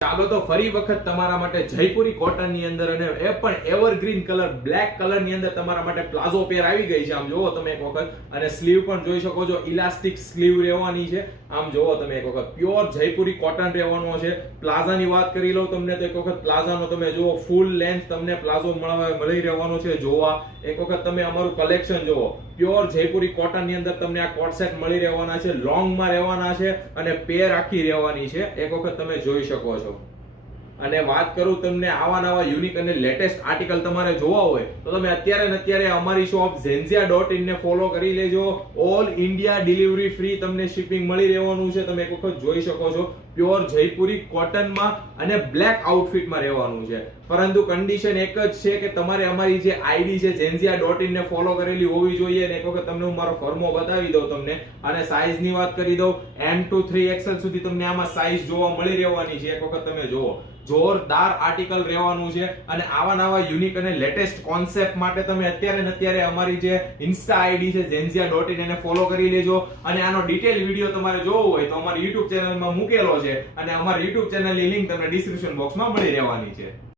ચાલો તો ફરી વખત તમારા માટે જયપુરી કોટન ની અંદર અને એ પણ એવરગ્રીન કલર બ્લેક કલર ની અંદર તમારા માટે પ્લાઝો પેર આવી ગઈ છે. આમ જોવો તમે એક વખત, અને સ્લીવ પણ જોઈ શકો છો, ઇલાસ્ટિક સ્લીવ રહેવાની છે. આમ જોવો તમે એક વખત, પ્યોર જયપુરી કોટન રહેવાનો છે. પ્લાઝાની વાત કરી લઉં તમને તો એક વખત પ્લાઝાનો તમે જુઓ, ફૂલ લેન્થ તમને પ્લાઝો મળી રહેવાનો છે. જોવા એક વખત તમે અમારું કલેક્શન જોવો, પ્યોર જયપુરી કોટન ની અંદર તમને આ કોટ સેટ મળી રહેવાના છે, લોંગ માં રહેવાના છે અને પેર આખી રહેવાની છે. એક વખત તમે જોઈ શકો છો. અને વાત કરું તમને આવા નવા યુનિક અને લેટેસ્ટ આર્ટિકલ તમારે જોવા હોય તો તમે અત્યારે અમારી શોપ zenzia.in ને ફોલો કરી લેજો. ઓલ ઇન્ડિયા ડિલિવરી ફ્રી તમને શિપિંગ મળી રહેવાનું છે. તમે એક વખત જોઈ શકો છો, પ્યોર જયપુરી કોટનમાં અને બ્લેક આઉટફિટમાં રહેવાનું છે. પરંતુ કન્ડિશન એક જ છે કે તમારે અમારી જે આઈડી છે zenzia.in ને ફોલો કરેલી હોવી જોઈએ. અને એક વખત તમને હું મારો ફોર્મો બતાવી દઉં તમને, અને સાઈઝ ની વાત કરી દઉં, M to 3XL સુધી તમને આમાં સાઈઝ જોવા મળી રહેવાની છે. એક વખત તમે જોવો, જોરદાર આર્ટિકલ રહેવાનું છે. અને આવા નવા યુનિક અને લેટેસ્ટ કોન્સેપ્ટ માટે તમે અત્યારે અમારી જે ઇન્સ્ટા આઈડી છે zenzia.in એને ફોલો કરી લેજો. અને આનો ડિટેલ વિડિયો તમારે જોવો હોય તો અમારી YouTube ચેનલમાં મૂકેલો છે, અને અમારી YouTube ચેનલની લિંક તમને ડિસ્ક્રિપ્શન બોક્સમાં મળી રહેવાની છે.